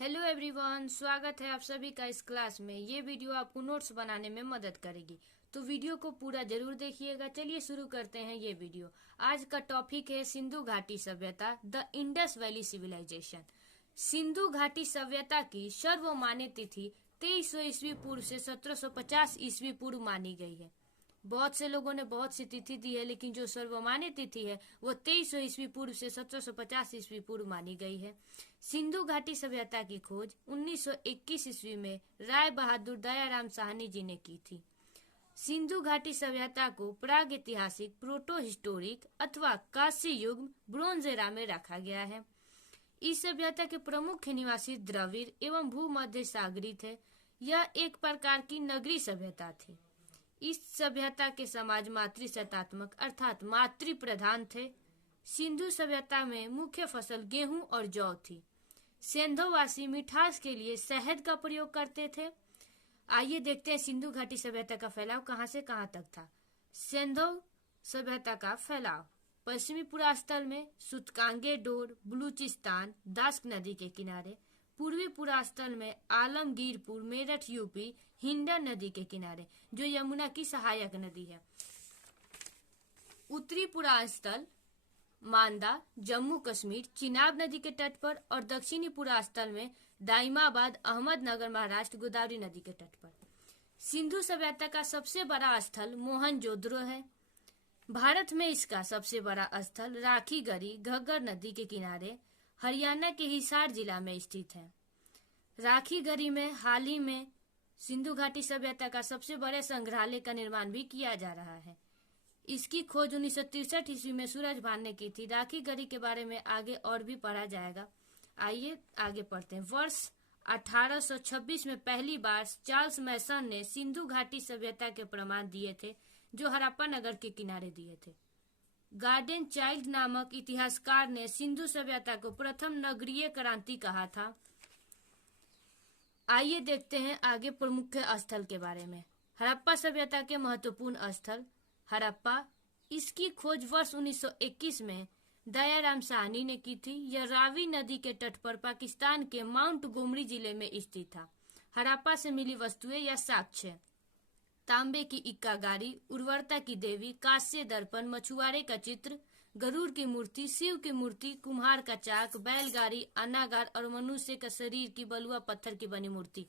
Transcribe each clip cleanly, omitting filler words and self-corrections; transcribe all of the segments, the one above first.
Hello everyone, स्वागत है आप सभी का इस क्लास में। ये वीडियो आपको नोट्स बनाने में मदद करेगी, तो वीडियो को पूरा जरूर देखिएगा। चलिए शुरू करते हैं ये वीडियो। आज का टॉपिक है सिंधु घाटी सभ्यता, the Indus valley civilization. Sindhu घाटी सभ्यता की सर्वमान्य तिथि 2300 ईस्वी पूर्व से 1750 ईस्वी पूर्व मानी गई है। बहुत से लोगों ने बहुत सी तिथि दी है, लेकिन जो सर्वमान्य तिथि है वो 2300 ईस्वी पूर्व से 1750 ईस्वी पूर्व मानी गई है। सिंधु घाटी सभ्यता की खोज 1921 ईस्वी में राय बहादुर दयाराम साहनी जी ने की थी। सिंधु घाटी सभ्यता को प्राग ऐतिहासिक, प्रोटो हिस्टोरिक अथवा कांस्य युग, ब्रोंज एरा में रखा गया है। इस सभ्यता के प्रमुख निवासी द्रविड़ एवं भूमध्य सागरी थे। यह एक प्रकार की नगरीय सभ्यता थी। इस सभ्यता के समाज मातृसत्तात्मक अर्थात मातृ प्रधान थे। सिंधु सभ्यता में मुख्य फसल गेहूं और जौ थी। सिंधुवासी मिठास के लिए शहद का प्रयोग करते थे। आइए देखते हैं सिंधु घाटी सभ्यता का फैलाव कहां से कहां तक था। सिंधु सभ्यता का फैलाव पश्चिमी पुरास्थल में सुतकांगे डोर, बलूचिस्तान, दास्क नदी के किनारे। पूर्वी पुरास्थल में आलमगीरपुर, मेरठ यूपी, हिंडन नदी के किनारे जो यमुना की सहायक नदी है। उत्तरी पुरास्थल मांदा, जम्मू कश्मीर, चिनाब नदी के तट पर। और दक्षिणी पुरास्थल में दाइमाबाद, अहमदनगर, महाराष्ट्र, गोदावरी नदी के तट पर। सिंधु सभ्यता का सबसे बड़ा स्थल मोहनजोदड़ो है। भारत में इसका सबसे बड़ा स्थल राखीगढ़ी, घग्गर नदी के किनारे, हरियाणा के हिसार जिला में स्थित है। राखीगढ़ी में हाल ही में सिंधु घाटी सभ्यता का सबसे बड़े संग्रहालय का निर्माण भी किया जा रहा है। इसकी खोज 1963 ईस्वी में सूरजभान ने की थी। राखीगढ़ी के बारे में आगे और भी पढ़ा जाएगा। आइए आगे पढ़ते हैं। वर्ष 1826 में पहली बार चार्ल्स मैसन ने सिंधु घाटी सभ्यता के प्रमाण दिए थे, जो हड़प्पा नगर के किनारे दिए थे। गार्डन चाइल्ड नामक इतिहासकार ने सिंधु सभ्यता को प्रथम नगरीय क्रांति कहा था। आइए देखते हैं आगे प्रमुख स्थल के बारे में। हड़प्पा सभ्यता के महत्वपूर्ण स्थल हड़प्पा। इसकी खोज वर्ष 1921 में दयाराम साहनी ने की थी। यह रावी नदी के तट पर पाकिस्तान के माउंट गोमरी जिले में स्थित था। हड़प्पा से मिली वस्तुएं या साक्ष्य: तांबे की इक्का गाड़ी, उर्वरता की देवी, कांस्य दर्पण, मछुआरे का चित्र, गरुड़ की मूर्ति, शिव की मूर्ति, कुम्हार का चाक, बैलगाड़ी, अनागार और मनुष्य का शरीर की बलुआ पत्थर की बनी मूर्ति।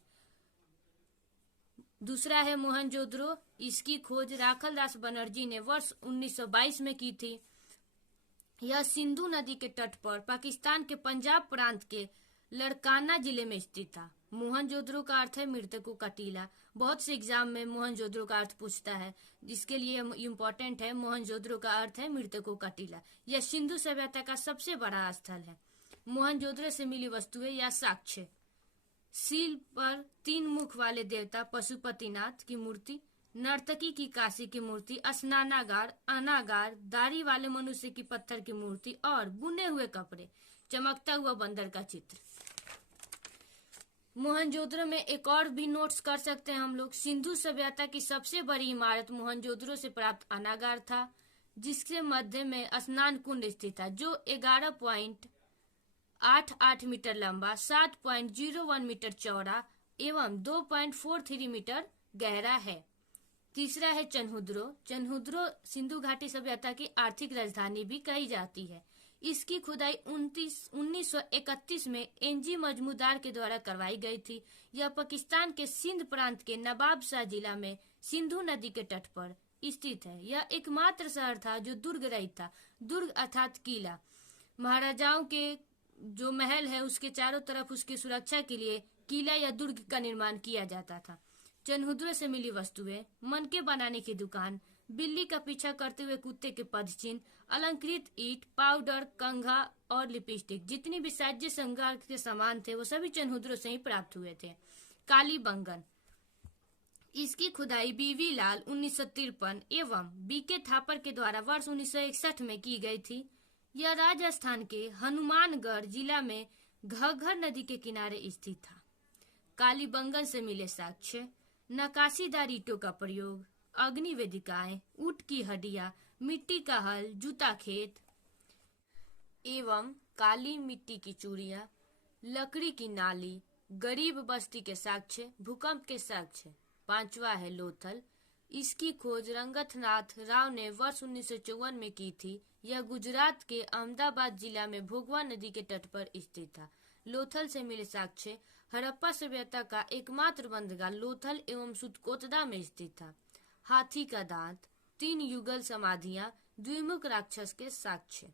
दूसरा है मोहनजोदड़ो। इसकी खोज राखलदास बनर्जी ने वर्ष 1922 में की थी। यह सिंधु नदी के तट पर पाकिस्तान के पंजाब प्रांत के लड़काना जिले में स्थित था। मोहनजोदड़ो का अर्थ है मृतकों का टीला। बहुत से एग्जाम में मोहनजोदड़ो का अर्थ पूछता है, जिसके लिए इम्पोर्टेंट है। मोहनजोदड़ो का अर्थ है मृतकों का टीला। यह सिंधु सभ्यता का सबसे बड़ा स्थल है। मोहनजोदड़ो से मिली वस्तुएं या साक्ष्य: सील पर 3 मुख वाले देवता पशुपतिनाथ की मूर्ति, नर्तकी की काशी की मूर्ति, स्नानागार, अनागार, दाढ़ी वाले मनुष्य की पत्थर की मूर्ति और बुने हुए कपड़े, चमकता हुआ बंदर का चित्र। मोहनजोदड़ो में एक और भी नोट्स कर सकते हैं हम लोग। सिंधु सभ्यता की सबसे बड़ी इमारत मोहनजोदड़ो से प्राप्त अनागार था, जिसके मध्य में स्नान कुंड स्थित था, जो 11.88 मीटर लंबा, 7.01 मीटर चौड़ा एवं 2.43 मीटर गहरा है। तीसरा है चन्हुद्रो। चन्हुद्रो सिंधु घाटी सभ्यता की आर्थिक राजधानी भी कही जाती है। इसकी खुदाई 1931 में एनजी मजमूदार के द्वारा करवाई गई थी। यह पाकिस्तान के सिंध प्रांत के नवाबशाह जिला में सिंधु नदी के तट पर स्थित है। यह एकमात्र शहर था जो दुर्ग रहित था। दुर्ग अर्थात किला। महाराजाओं के जो महल है उसके चारों तरफ उसकी सुरक्षा के लिए किला या दुर्ग का निर्माण किया जाता था। चन्हुद्रो से मिली वस्तुएं: मनके बनाने की दुकान, बिल्ली का पीछा करते हुए कुत्ते के पदचिन्ह, अलंकृत ईंट, पाउडर, कंघा और लिपस्टिक। जितनी भी साज्य श्रृंगार के सामान थे वो सभी चन्हुद्रो से ही प्राप्त हुए थे। कालीबंगन। इसकी खुदाई बीवी लाल 1953 एवं बीके थापर के द्वारा वर्ष 1961 में की गई थी। यह राजस्थान के हनुमानगढ़ जिला में घग्गर नदी के किनारे स्थित था। कालीबंगन से मिले साक्ष्य: नकाशीदार ईंटों का प्रयोग, अग्नि वेदिकाएं, ऊंट की हड्डियां, मिट्टी का हल, जूता खेत एवं काली मिट्टी की चूड़ियां, लकड़ी की नाली, गरीब बस्ती के साक्ष्य, भूकंप के साक्ष्य। 5वां है लोथल। इसकी खोज रंगनाथ राव ने वर्ष 1954 में की थी। यह गुजरात के अहमदाबाद जिला में भोगवा नदी के तट पर स्थित था। लोथल से मिले साक्ष्य। हड़प्पा सभ्यता का एकमात्र बंदरगाह लोथल एवं सुतकोतदा में स्थित था। हाथी का दांत, 3 युगल समाधियां, द्विमुख राक्षस के साक्ष्य।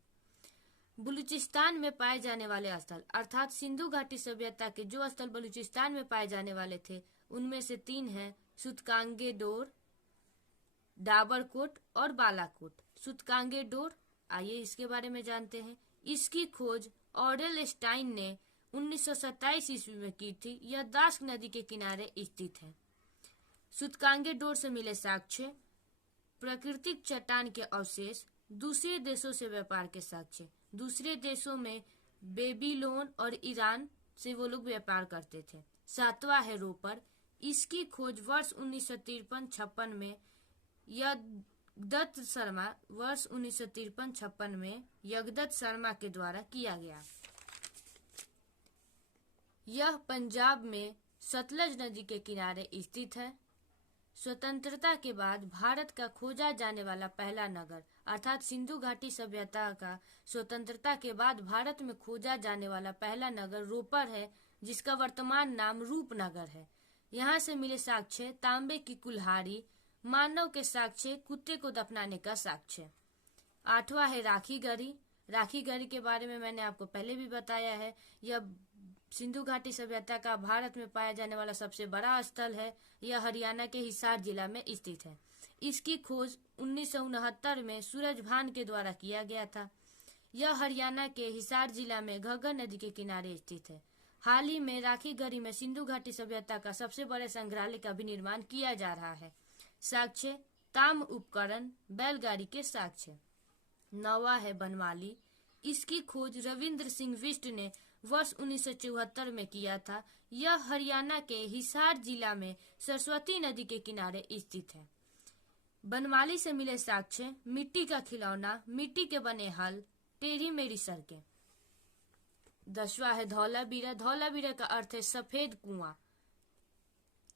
बलूचिस्तान में पाए जाने वाले स्थल, अर्थात सिंधु घाटी सभ्यता के जो स्थल बलूचिस्तान में पाए जाने वाले थे उनमें से 3 हैं सुतकांगेडोर, डाबरकोट और बालाकोट। सुतकांगेडोर, आइए इसके बारे में जानते हैं। इसकी खोज ऑरेल स्टाइन ने 1927 ईस्वी में की थी। यह दास्क नदी के किनारे स्थित है। सुतकांगेडोर से मिले साक्ष्य। प्राकृतिक चट्टान के अवशेष, दूसरे देशों से व्यापार के साक्ष्य। दूसरे देशों में बेबीलोन और ईरान से वो लोग व्यापार करते थे। 7वां है रोपर। इसकी खोज वर्ष 1953-56 में यगदत्त शर्मा वर्ष 1953-56 में यगदत्त शर्मा के द्वारा किया गया। यह पंजाब में सतलज नदी के किनारे स्थित है। स्वतंत्रता के बाद भारत का खोजा जाने वाला पहला नगर, अर्थात सिंधु घाटी सभ्यता का स्वतंत्रता के बाद भारत में खोजा जाने वाला पहला नगर रोपर है, जिसका वर्तमान नाम रूपनगर है। यहाँ से मिले साक्ष्य। तांबे की कुल्हाड़ी, मानव के साक्ष्य, कुत्ते को दफनाने का साक्ष्य। 8वां है राखी गढ़ी। राखी गढ़ी के बारे में मैंने आपको पहले भी बताया है। यह सिंधु घाटी सभ्यता का भारत में पाया जाने वाला सबसे बड़ा स्थल है। यह हरियाणा के हिसार जिला में स्थित है। इसकी खोज 1969 में सूरजभान के द्वारा किया गया था। यह हरियाणा के हिसार जिला में घग्गर नदी के किनारे स्थित है। हाल ही में राखी गढ़ी में सिंधु घाटी सभ्यता का सबसे बड़े संग्रहालय का भी निर्माण किया जा रहा है। साक्ष्य, ताम्र उपकरण, बैलगाड़ी के साक्ष्य। 9वां है बनमाली। इसकी खोज रविंद्र सिंह बिष्ट ने वर्ष 1974 में किया था। यह हरियाणा के हिसार जिला में सरस्वती नदी के किनारे स्थित है। बनमाली से मिले साक्ष्य। मिट्टी का खिलौना, मिट्टी के बने हल, टेढ़ी मेढ़ी सड़कें। 10वां है धौलावीरा। धौलावीरा का अर्थ है सफेद कुआं।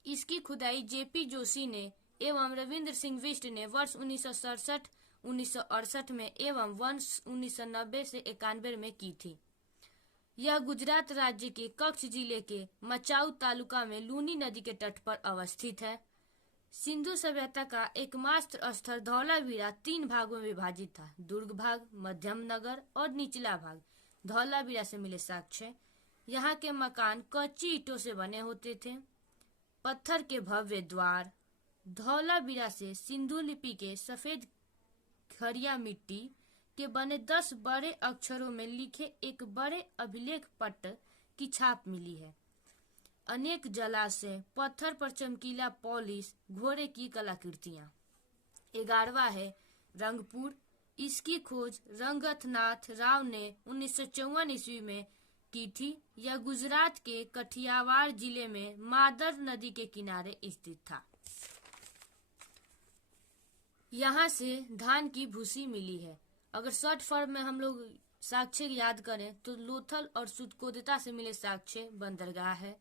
इसकी खुदाई जेपी जोशी ने एवं रविंद्र सिंह बिष्ट ने वर्ष 1967-1968 में एवं वर्ष 1990 से 91 में की थी। यह गुजरात राज्य के कच्छ जिले के मचाऊ तालुका में लूनी नदी के तट पर अवस्थित है। सिंधु सभ्यता का एकमात्र स्थल धौलावीरा 3 भागों में विभाजित था। दुर्ग भाग, मध्यम नगर और निचला भाग। धौलावीरा से मिले साक्ष्य। यहाँ के मकान कच्ची ईंटों से बने होते थे। पत्थर के भव्य द्वार। धौलावीरा से सिंधु लिपि के सफेद खरिया मिट्टी के बने 10 बड़े अक्षरों में लिखे एक बड़े अभिलेख पट्ट की छाप मिली है। अनेक जलाशय, पत्थर पर चमकीला पॉलिश, घोड़े की कलाकृतियां। 11वां है रंगपुर। इसकी खोज रंगनाथ राव ने 1954 ईस्वी में की थी। यह गुजरात के कठियावाड़ जिले में मादर नदी के किनारे स्थित था। यहाँ से धान की भूसी मिली है। अगर शॉर्ट फॉर्म में हम लोग साक्ष्य याद करें तो लोथल और सुतकोदिता से मिले साक्ष्य बंदरगाह है।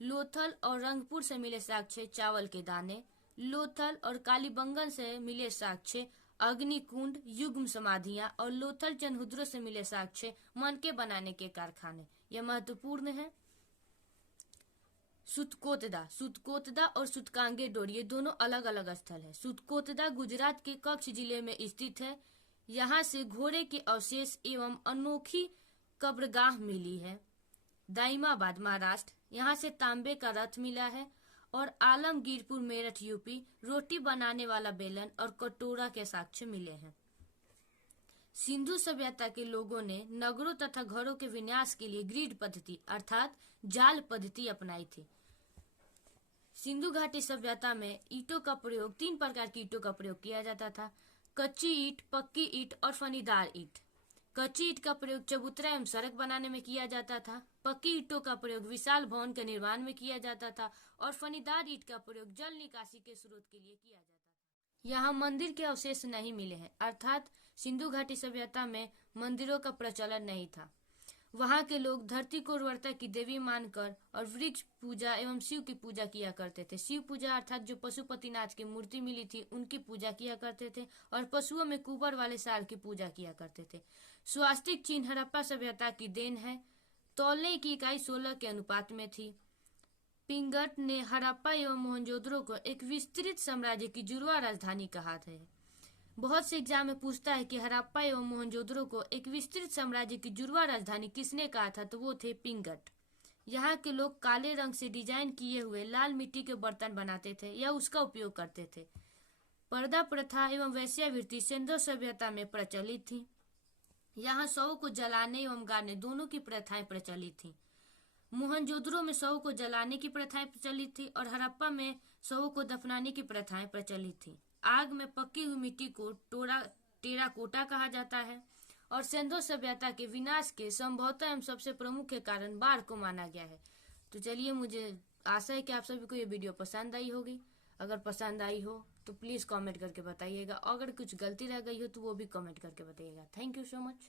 लोथल और रंगपुर से मिले साक्ष्य चावल के दाने। लोथल और कालीबंगन से मिले साक्ष्य अग्निकुंड, युग्म समाधियां। और लोथल चनहुद्रो से मिले साक्ष्य मनके बनाने के कारखाने। यह महत्वपूर्ण है। सुतकोतदा और सुतकांगेडोर ये दोनों अलग अलग स्थल है। सुतकोतदा गुजरात के कच्छ जिले में स्थित है। यहाँ से घोड़े के अवशेष एवं अनोखी कब्रगाह मिली है। दाइमाबाद महाराष्ट्र, यहाँ से तांबे का रथ मिला है। और आलमगीरपुर मेरठ यूपी, रोटी बनाने वाला बेलन और कटोरा के साक्ष्य मिले हैं। सिंधु सभ्यता के लोगों ने नगरों तथा घरों के विन्यास के लिए ग्रिड पद्धति अर्थात जाल पद्धति अपनाई थी। सिंधु घाटी सभ्यता में ईंटों का प्रयोग 3 प्रकार की ईंटों का प्रयोग किया जाता था। कच्ची ईंट, पक्की ईंट और फनीदार ईंट। कच्ची ईंट का प्रयोग चबूतरा एवं सड़क बनाने में किया जाता था। पक्की ईंटों का प्रयोग विशाल भवन के निर्माण में किया जाता था और फनीदार ईंट का प्रयोग जल निकासी के स्रोत के लिए किया जाता था। यहाँ मंदिर के अवशेष नहीं मिले हैं, अर्थात सिंधु घाटी सभ्यता में मंदिरों का प्रचलन नहीं था। वहां के लोग धरती को उर्वरता की देवी मानकर और वृक्ष पूजा एवं शिव की पूजा किया करते थे। शिव पूजा अर्थात जो पशुपतिनाथ की मूर्ति मिली थी उनकी पूजा किया करते थे और पशुओं में कुबर वाले साल की पूजा किया करते थे। स्वास्तिक चिन्ह हड़प्पा सभ्यता की देन है। तौलने की इकाई 16 के अनुपात में थी। पिंगट ने हड़प्पा एवं मोहनजोदड़ो को एक विस्तृत साम्राज्य की जुड़वा राजधानी कहा है। बहुत से एग्जाम में पूछता है कि हड़प्पा एवं मोहनजोदड़ो को एक विस्तृत साम्राज्य की जुड़वा राजधानी किसने कहा था, तो वो थे पिंगट। यहाँ के लोग काले रंग से डिजाइन किए हुए लाल मिट्टी के बर्तन बनाते थे या उसका उपयोग करते थे। पर्दा प्रथा एवं वेश्यावृत्ति सिंधु सभ्यता में प्रचलित थी। यहाँ शवों को जलाने एवं गाड़ने दोनों की प्रथाएं प्रचलित थी। मोहनजोदड़ो में शवों को जलाने की प्रथाएं प्रचलित थी और हड़प्पा में शवों को दफनाने की प्रथाएं प्रचलित थी। आग में पकी हुई मिट्टी को टेराकोटा कहा जाता है और सिंधु सभ्यता के विनाश के संभवतः एवं सबसे प्रमुख कारण बाढ़ को माना गया है। तो चलिए, मुझे आशा है कि आप सभी को ये वीडियो पसंद आई होगी। अगर पसंद आई हो तो प्लीज़ कमेंट करके बताइएगा। अगर कुछ गलती रह गई हो तो वो भी कमेंट करके बताइएगा। Thank you so much.